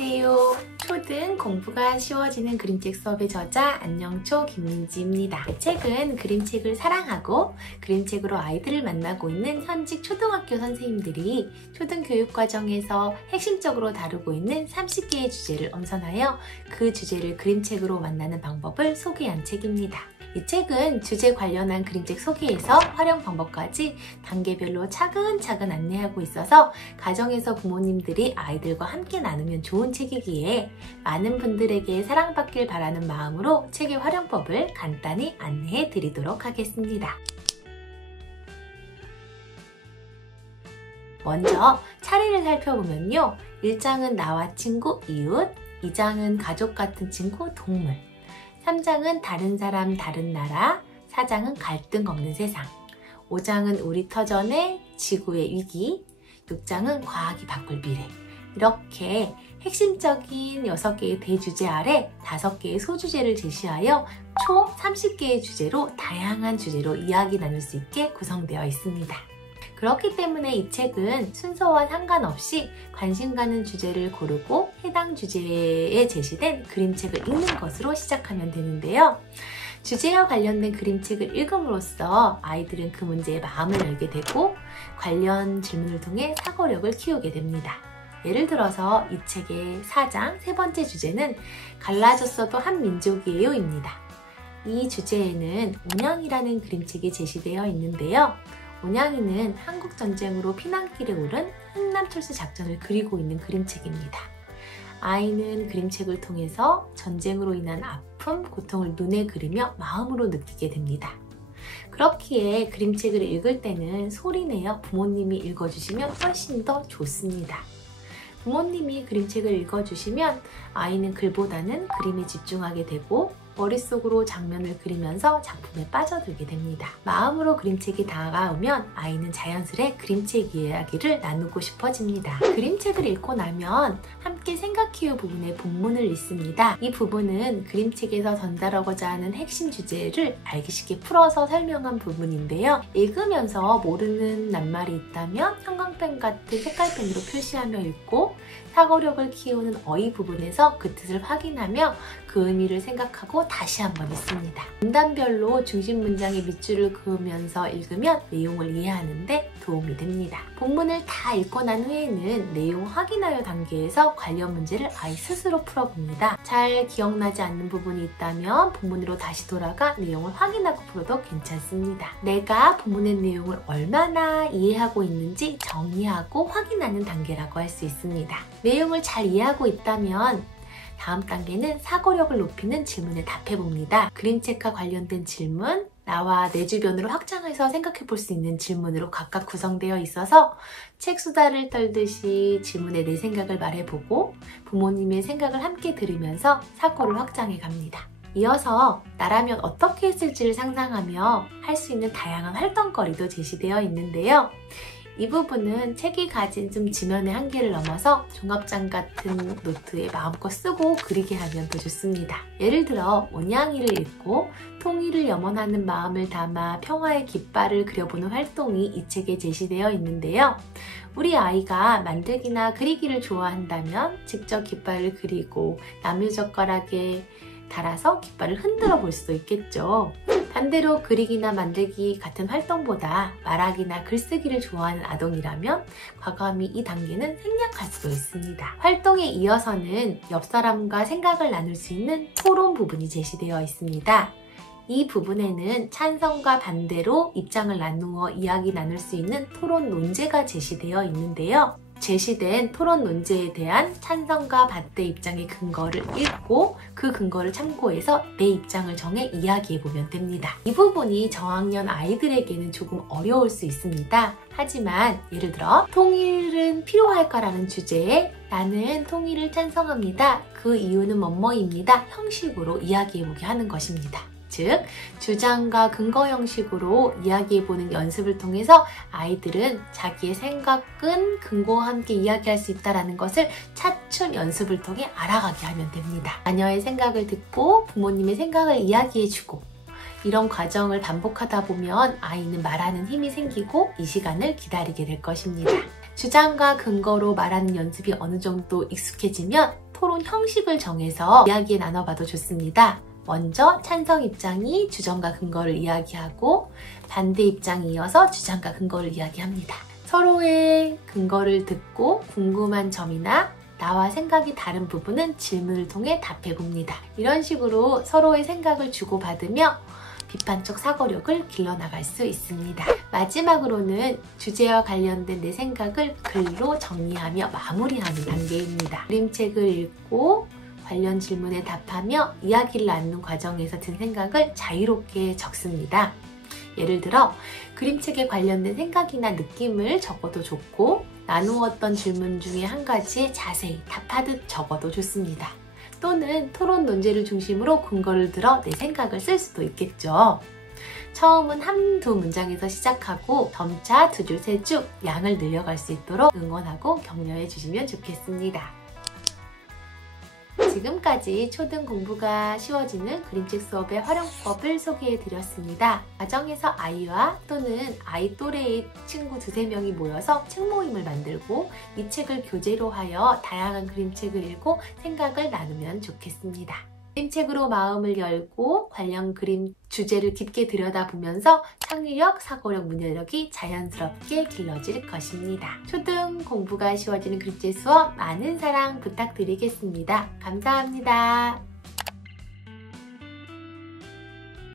안녕하세요. 초등 공부가 쉬워지는 그림책 수업의 저자 안녕초 김민지입니다. 책은 그림책을 사랑하고 그림책으로 아이들을 만나고 있는 현직 초등학교 선생님들이 초등교육과정에서 핵심적으로 다루고 있는 30개의 주제를 엄선하여 그 주제를 그림책으로 만나는 방법을 소개한 책입니다. 이 책은 주제 관련한 그림책 소개에서 활용 방법까지 단계별로 차근차근 안내하고 있어서 가정에서 부모님들이 아이들과 함께 나누면 좋은 책이기에 많은 분들에게 사랑받길 바라는 마음으로 책의 활용법을 간단히 안내해 드리도록 하겠습니다. 먼저 차례를 살펴보면요. 1장은 나와 친구, 이웃, 2장은 가족 같은 친구, 동물, 3장은 다른 사람, 다른 나라, 4장은 갈등 없는 세상, 5장은 우리 터전의 지구의 위기, 6장은 과학이 바꿀 미래. 이렇게 핵심적인 6개의 대주제 아래 5개의 소주제를 제시하여 총 30개의 주제로 다양한 주제로 이야기 나눌 수 있게 구성되어 있습니다. 그렇기 때문에 이 책은 순서와 상관없이 관심 가는 주제를 고르고 해당 주제에 제시된 그림책을 읽는 것으로 시작하면 되는데요. 주제와 관련된 그림책을 읽음으로써 아이들은 그 문제에 마음을 열게 되고 관련 질문을 통해 사고력을 키우게 됩니다. 예를 들어서 이 책의 4장 세 번째 주제는 갈라졌어도 한 민족이에요 입니다. 이 주제에는 온양이라는 그림책이 제시되어 있는데요. 온양이는 한국전쟁으로 피난길에 오른 흥남철수 작전을 그리고 있는 그림책입니다. 아이는 그림책을 통해서 전쟁으로 인한 아픔, 고통을 눈에 그리며 마음으로 느끼게 됩니다. 그렇기에 그림책을 읽을 때는 소리내어 부모님이 읽어주시면 훨씬 더 좋습니다. 부모님이 그림책을 읽어주시면 아이는 글보다는 그림에 집중하게 되고 머릿속으로 장면을 그리면서 작품에 빠져들게 됩니다. 마음으로 그림책이 다가오면 아이는 자연스레 그림책 이야기를 나누고 싶어집니다. 그림책을 읽고 나면 함께 생각해요 부분의 본문을 읽습니다. 이 부분은 그림책에서 전달하고자 하는 핵심 주제를 알기 쉽게 풀어서 설명한 부분인데요. 읽으면서 모르는 낱말이 있다면 형광펜 같은 색깔펜으로 표시하며 읽고 사고력을 키우는 어휘 부분에서 그 뜻을 확인하며 그 의미를 생각하고 다시 한번 읽습니다. 문단별로 중심 문장의 밑줄을 그으면서 읽으면 내용을 이해하는 데 도움이 됩니다. 본문을 다 읽고 난 후에는 내용 확인하여 단계에서 관련 문제를 아이 스스로 풀어봅니다. 잘 기억나지 않는 부분이 있다면 본문으로 다시 돌아가 내용을 확인하고 풀어도 괜찮습니다. 내가 본문의 내용을 얼마나 이해하고 있는지 정리하고 확인하는 단계라고 할 수 있습니다. 내용을 잘 이해하고 있다면 다음 단계는 사고력을 높이는 질문에 답해봅니다. 그림책과 관련된 질문, 나와 내 주변으로 확장해서 생각해 볼 수 있는 질문으로 각각 구성되어 있어서 책 수다를 떨듯이 질문에 내 생각을 말해보고 부모님의 생각을 함께 들으면서 사고를 확장해 갑니다. 이어서 나라면 어떻게 했을지를 상상하며 할 수 있는 다양한 활동거리도 제시되어 있는데요. 이 부분은 책이 가진 좀 지면의 한계를 넘어서 종합장 같은 노트에 마음껏 쓰고 그리게 하면 더 좋습니다. 예를 들어 온양이를 읽고 통일을 염원하는 마음을 담아 평화의 깃발을 그려보는 활동이 이 책에 제시되어 있는데요. 우리 아이가 만들기나 그리기를 좋아한다면 직접 깃발을 그리고 나무젓가락에 달아서 깃발을 흔들어 볼 수도 있겠죠. 반대로 그리기나 만들기 같은 활동보다 말하기나 글쓰기를 좋아하는 아동이라면 과감히 이 단계는 생략할 수도 있습니다. 활동에 이어서는 옆 사람과 생각을 나눌 수 있는 토론 부분이 제시되어 있습니다. 이 부분에는 찬성과 반대로 입장을 나누어 이야기 나눌 수 있는 토론 논제가 제시되어 있는데요. 제시된 토론 논제에 대한 찬성과 반대 입장의 근거를 읽고 그 근거를 참고해서 내 입장을 정해 이야기해보면 됩니다. 이 부분이 저학년 아이들에게는 조금 어려울 수 있습니다. 하지만 예를 들어 통일은 필요할까라는 주제에 나는 통일을 찬성합니다. 그 이유는 뭐뭐입니다. 형식으로 이야기해보게 하는 것입니다. 즉, 주장과 근거 형식으로 이야기해보는 연습을 통해서 아이들은 자기의 생각은 근거와 함께 이야기할 수 있다는 것을 차츰 연습을 통해 알아가게 하면 됩니다. 자녀의 생각을 듣고 부모님의 생각을 이야기해주고 이런 과정을 반복하다 보면 아이는 말하는 힘이 생기고 이 시간을 기다리게 될 것입니다. 주장과 근거로 말하는 연습이 어느 정도 익숙해지면 토론 형식을 정해서 이야기 나눠봐도 좋습니다. 먼저 찬성 입장이 주장과 근거를 이야기하고 반대 입장이 이어서 주장과 근거를 이야기합니다. 서로의 근거를 듣고 궁금한 점이나 나와 생각이 다른 부분은 질문을 통해 답해봅니다. 이런 식으로 서로의 생각을 주고받으며 비판적 사고력을 길러나갈 수 있습니다. 마지막으로는 주제와 관련된 내 생각을 글로 정리하며 마무리하는 단계입니다. 그림책을 읽고 관련 질문에 답하며 이야기를 나누는 과정에서 든 생각을 자유롭게 적습니다. 예를 들어 그림책에 관련된 생각이나 느낌을 적어도 좋고 나누었던 질문 중에 한 가지에 자세히 답하듯 적어도 좋습니다. 또는 토론 논제를 중심으로 근거를 들어 내 생각을 쓸 수도 있겠죠. 처음은 한두 문장에서 시작하고 점차 두 줄, 세 줄 양을 늘려갈 수 있도록 응원하고 격려해 주시면 좋겠습니다. 지금까지 초등 공부가 쉬워지는 그림책 수업의 활용법을 소개해 드렸습니다. 가정에서 아이와 또는 아이 또래의 친구 두세 명이 모여서 책 모임을 만들고 이 책을 교재로 하여 다양한 그림책을 읽고 생각을 나누면 좋겠습니다. 그림책으로 마음을 열고 관련 그림 주제를 깊게 들여다보면서 창의력, 사고력, 문해력이 자연스럽게 길러질 것입니다. 초등 공부가 쉬워지는 그림책 수업 많은 사랑 부탁드리겠습니다. 감사합니다.